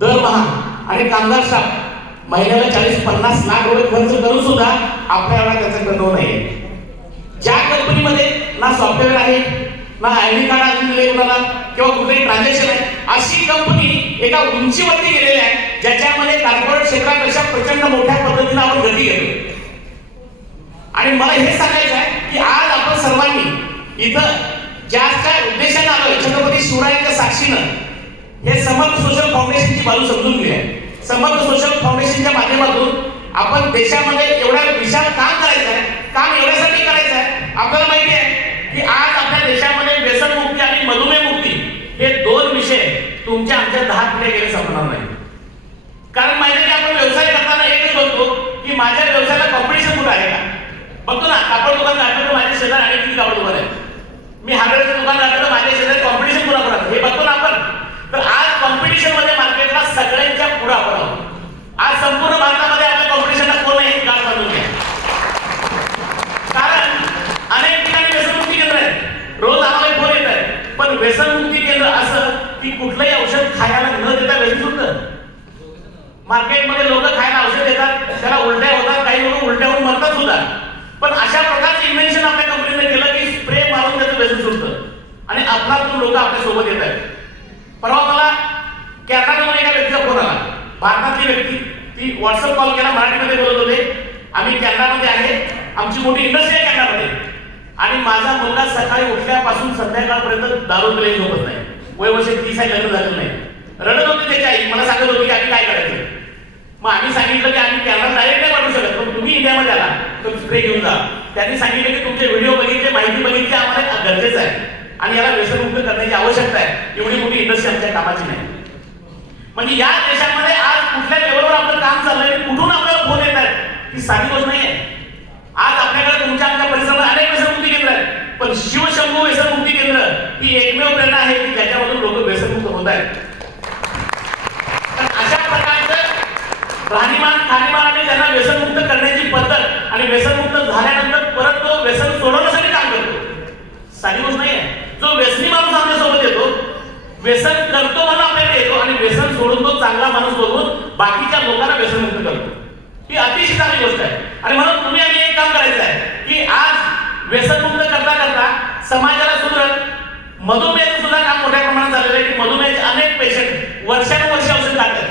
दरमहा आणि कामगार स्टाफ महिन्याला 40-50 लाख रुपये खर्च करून सुद्धा आपल्या एवढा त्याचा टर्नओव्हर नाही. ज्या कंपनीमध्ये ना सॉफ्टवेअर आहे, ना आयडी कार्ड अजून दिले कुणाला किंवा कुठलेही ट्रान्झॅक्शन आहे, अशी कंपनी एका उंचीवरती गेलेली आहे ज्याच्यामध्ये कॉर्पोरेट क्षेत्रापेक्षा प्रचंड मोठ्या पद्धतीने आपण गती घेतो. आणि मला हे सांगायचं आहे की आज आपण सर्वांनी इथं ज्या उद्देशाने आलोय, छत्रपती शिवरायांच्या साक्षीनं हे समर्थ सोशल फाउंडेशनची बाजू समजून घेऊया. समर्थ सोशल फाउंडेशनच्या माध्यमातून आपण देशामध्ये एवढ्या विशाल काम करायचं आहे. काम एवढ्यासाठी करायचं आहे, आपल्याला माहिती आहे की आज आपल्या देशामध्ये व्यसनमुक्ती आणि मधुमेह मुक्ती हे दोन विषय तुमच्या आमच्या 10 पिढ्या गेले संपणार नाही. कारण माहिती की आपण व्यवसाय करताना एकच बघतो की माझ्या व्यवसायाला कॉम्पिटिशन कुठं आहे का. बघतो ना, कापड दुकान राहतं तर माझ्या शेजारी आणि किती कापड दुकान आहे. मी हार्डवेअरचं दुकान राहतं तर माझ्या शेजारी कॉम्पिटिशन कुणा राहतं हे बघतो ना आपण. तर आज कॉम्पिटिशन मध्ये मार्केटला सगळ्यांच्या पुढे आपण आहोत. आज संपूर्ण भारतामध्ये आपल्या कॉम्पिटिशनला कोण आहे हे गाठ बांधून घ्या. कारण अनेक ठिकाणी व्यसनमुक्ती केंद्र आहेत, रोज आम्हाला फोन येत आहे, पण व्यसनमुक्ती केंद्र असं की कुठलंही औषध खायला न देता व्यसन सुटतं. मार्केटमध्ये लोक खायला औषध देतात, त्याला उलट्या होतात, काही लोक उलट्याहून मरतात सुद्धा. पण अशा प्रकारचं इन्व्हेन्शन आपल्या कंपनीने केलं की स्प्रे मारून त्याचं व्यसन सुटतं आणि अफलातून लोक आपल्या सोबत येत आहेत. परवा मला कॅनडामधून एका व्यक्तीचा फोन आला, भारतातली व्यक्ती, ती व्हॉट्सअप कॉल केला, मराठीमध्ये बोलत होते. आम्ही कॅनडामध्ये आहे, आमची मोठी इंडस्ट्री आहे कॅनडामध्ये, आणि माझा मुलगा सकाळी उठल्यापासून संध्याकाळपर्यंत दारू पिल्याची झोपत नाही. वय वर्ष 30 आहे, लग्न झालेलं नाही. रडत होती त्याची आई, मला सांगत होती की आम्ही काय करायचं. मग आम्ही सांगितलं की आम्ही कॅनडा डायरेक्ट नाही पाठवू शकत, पण तुम्ही इंडियामध्ये आला तर स्प्रे घेऊन जा. त्यांनी सांगितलं की तुमचे व्हिडिओ बघितले, माहिती बघितली, आम्हाला गरजेचं आहे आणि याला व्यसनमुक्त करण्याची आवश्यकता आहे. एवढी मोठी इंडस्ट्री आमच्या कामाची नाही. म्हणजे या देशामध्ये आज कुठल्या लेवलवर आपलं काम चाललंय, कुठून आपल्याला फोन येत आहेत, ही साधी गोष्ट नाही आहे. आज आपल्याकडे तुमच्या आमच्या परिसरात अनेक व्यसनमुक्ती केंद्र आहेत, पण शिवशंभू व्यसनमुक्ती केंद्र ही एकमेव प्रेरणा आहे की ज्याच्यामधून लोक व्यसनमुक्त होत आहेत. अशा प्रकारचं राहणीमान, खाणीमान आणि त्यांना व्यसनमुक्त करण्याची पद्धत आणि व्यसनमुक्त झाल्यानंतर परत तो व्यसन सोडवण्यासाठी काम करतो. साधी गोष्ट नाही आहे. जो व्यसनी माणूस आमच्यासोबत येतो, व्यसन करतो म्हणून आपल्याकडे येतो आणि व्यसन सोडून तो चांगला माणूस बघून बाकीच्या लोकांना व्यसनमुक्त करतो. ही अतिशय चांगली गोष्ट आहे. आणि म्हणून तुम्ही आम्ही एक काम करायचं आहे की आज व्यसनमुक्त करता करता समाजाला सुधरत, मधुमेहाचं सुद्धा काम मोठ्या प्रमाणात झालेलं आहे की मधुमेहाचे अनेक पेशंट वर्षानुवर्ष औषध खातात.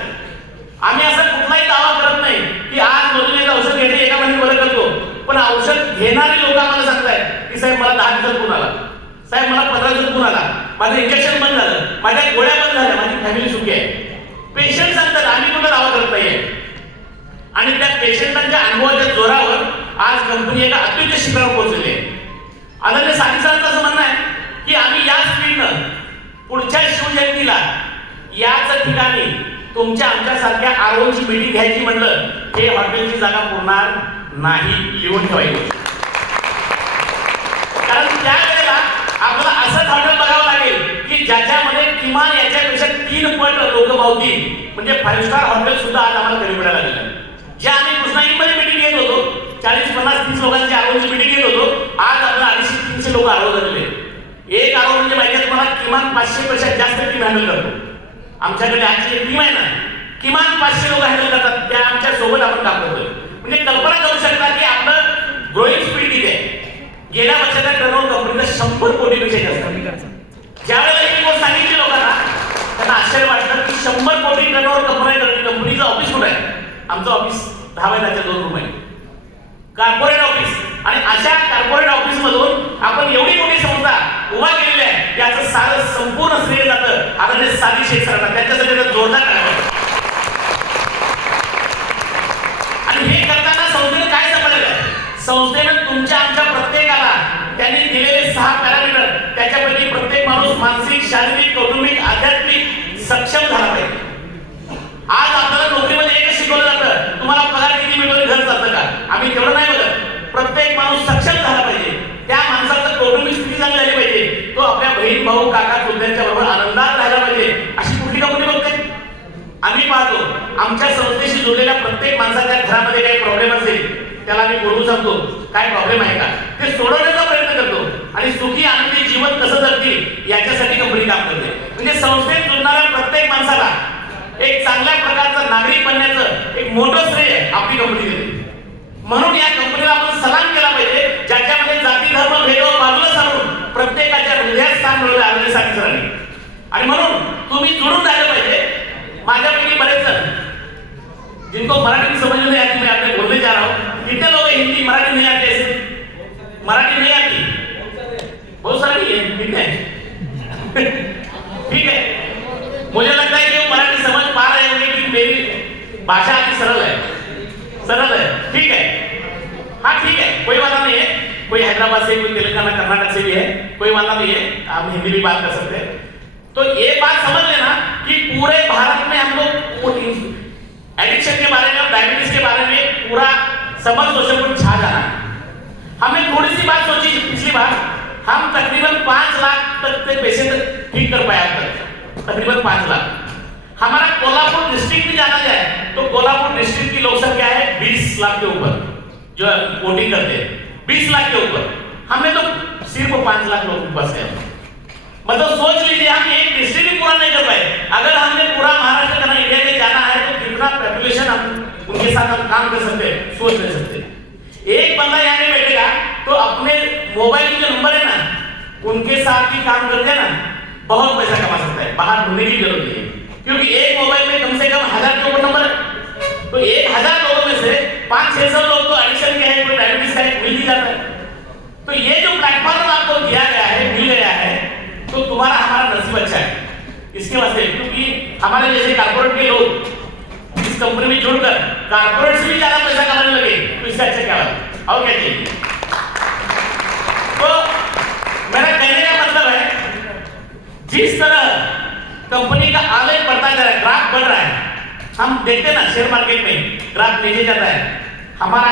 आम्ही असा कुठलाही दावा करत नाही की आज मधुमेहाचं औषध घेणे एका महिन्यात बरं करतो, पण औषध घेणारे लोक आम्हाला सांगतायत की साहेब मला 10 दिवसात गुण आला, साहेब मला 15 दिवसात गुण आला, माझं इंजेक्शन बंद झालं, माझ्या गोळ्या बंद झाल्या, माझी फॅमिली सुखी आहे. पेशंट सांगतात, आम्ही कुठला दावा करत नाहीये. आणि त्या पेशंटांच्या अनुभवाच्या जोरावर आज कंपनी एका अत्युच्च शिखरावर पोहोचलेली आहे. आदरणीय साथी सरांचं असं म्हणणं आहे की आम्ही या स्पीडनं पुढच्या शिवजयंतीला याच ठिकाणी तुमच्या आमच्यासारख्या आरओची मीटिंग घ्यायची म्हणलं, हे हॉटेलची जागा पुरणार नाही, लिहून ठेवायची. कारण त्या वेळेला आपल्याला असंच हॉटेल बघावं लागेल की ज्याच्यामध्ये किमान याच्यापेक्षा 3 पट लोक मावतील. म्हणजे 5 स्टार हॉटेल सुद्धा आज आम्हाला कमी पडायला लागलं. ज्या आम्ही कृष्णाईमध्ये मीटिंग घेत होतो, 40, 50, 30 लोकांची आरोग्याची मीटिंग घेत होतो, आज आपल्याला 250-300 लोक आरोग्य झालेले. एक आरोग्य म्हणजे माहिती आहे तुम्हाला, किमान 500 पेक्षा जास्त टीम हँडल करतो. आमच्याकडे आजची एक टीम आहे ना, किमान 500 लोक हँडल करतात, त्या आमच्या सोबत आपण काम करतोय. म्हणजे कल्पना करू शकता की आपलं ग्रोईंग स्पीड किती आहे. गेल्या वर्षाच्या टर्नओव्हर कंपनीला 100 कोटीपेक्षा जास्त. ज्यावेळेला ही गोष्ट सांगितली लोकांना, त्यांना आश्चर्य वाटलं की 100 कोटी टर्नओव्हर कंपनीचं ऑफिस कुठे आहे. आमचं ऑफिस 10 महिन्याच्या 2 रूम आहे, कॉर्पोरेट ऑफिस. आणि अशा कॉर्पोरेट ऑफिस मधून आपण एवढी मोठी संस्था उभा केलेली आहे, याचं सारं संपूर्ण श्रेय जातं आदरणीय साथी शेख सरांना. त्यांच्यासाठी जोरदार करायचं. आणि हे करताना संस्थेनं काय समजलेलं आहे, संस्थेनं तुमच्या आमच्या प्रत्येकाला त्यांनी दिलेले 6 पॅरामीटर, त्याच्यापैकी प्रत्येक माणूस मानसिक, शारीरिक, कौटुंबिक, आध्यात्मिक सक्षम झाला पाहिजे. आज आपल्याला नोकरीमध्ये एकच शिकवलं जातं, तुम्हाला पगार किती मिळतो घर जातं का. आम्ही तेवढं नाही बघत. प्रत्येक माणूस सक्षम झाला पाहिजे, त्या माणसाचं कौटुंबिक स्थिती चांगली झाली पाहिजे, तो आपल्या बहीण, भाऊ, काका, चुलत्यांच्या बरोबर आनंदात राहायला पाहिजे. अशी कुठली कंपनी बघते. आम्ही पाहतो आमच्या संस्थेशी जोडलेल्या प्रत्येक माणसाच्या घरामध्ये काही प्रॉब्लेम असेल, त्याला आम्ही बोलू सांगतो काय प्रॉब्लेम आहे का, ते सोडवण्याचा प्रयत्न करतो आणि सुखी आनंदी जीवन कसं जगतील याच्यासाठी कंपनी काम करते. म्हणजे संस्थेत जोडणाऱ्या प्रत्येक माणसाला एक चांगला मोठं श्रेय आपली कंपनी देते. म्हणून या कंपनीला आपण सलाम केला पाहिजे, ज्याच्यामध्ये जाती धर्म भेदभाव बाजूला सारून प्रत्येकाच्या हृदयात स्थान मिळवलं आदरणीय साठे सरांनी. आणि म्हणून तुम्ही जुळून राहिलं पाहिजे. माझ्यापैकी बरेच जण जिनको मराठी में समझ नहीं आती, मैं आपसे बोलने जा रहा हूँ, कितने लोग हिंदी मराठी नहीं आती ऐसे? मराठी नहीं आती बहुत सारी है, कितने? ठीक है, मुझे लगता है कि वो मराठी समझ पा रहे होंगे कि मेरी भाषा अति सरल है, सरल है. ठीक है, हाँ ठीक है, कोई वादा नहीं है. कोई हैदराबाद से, कोई तेलंगाना कर्नाटक से भी है, कोई वादा नहीं है, आप हिंदी भी बात कर सकते हैं. तो ये बात समझ लेना कि पूरे भारत में हम लोग एडिक्शन के बारे में और डायबिटीज के बारे में पूरा समझ सोशल को छा जाना है. हमने थोड़ी सी बात सोची पिछली बार, हम तकरीबन 5 लाख तक के पेशेंट ठीक कर पाए अब तक, तकरीबन 5 लाख. हमारा कोल्हापुर डिस्ट्रिक्ट भी जाना जाए तो कोल्हापुर डिस्ट्रिक्ट की लोक संख्या है 20 लाख के ऊपर, जो वोटिंग करते हैं 20 लाख के ऊपर. हमने तो सिर्फ 5 लाख लोग बस है. मतलब सोच लीजिए, हम एक डिस्ट्रिक्ट भी पूरा नहीं कर पाए. अगर हमने पूरा महाराष्ट्र करना, इंडिया में जाना है तो कितना पॉपुलेशन हम उनके साथ हम काम कर सकते हैं, सोच नहीं सकते. एक बंदा यहाँ पे बैठेगा तो अपने मोबाइल के जो नंबर है ना, उनके साथ भी काम करके ना बहुत पैसा कमा सकता है. बाहर ढूंढने की जरूरत नहीं है, क्योंकि एक मोबाइल में कम से कम 1000 के ऊपर नंबर है. तो 1000 लोगों में से 500-600 लोग तो एडिक्शन के हैं, कोई डायबिटीज का है, मिल ही जाता है. तो ये जो प्लेटफॉर्म आपको दिया गया है, मिल गया है, तो तुम्हारा हमारा नसीब अच्छा है. इसके वास्ते, क्योंकि हमारे जैसे कारपोरेट के लोग इस कंपनी में जुड़कर कारपोरेट से भी ज्यादा पैसा कमाने लगे, तो इससे अच्छा क्या बात और क्या चाहिए. तो मेरा कहने का मतलब है, जिस तरह कंपनी का आगे बढ़ता जा रहा है, ग्राफ बढ़ रहा है, हम देखते हैं ना शेयर मार्केट में ग्राफ नीचे जाता है, हमारा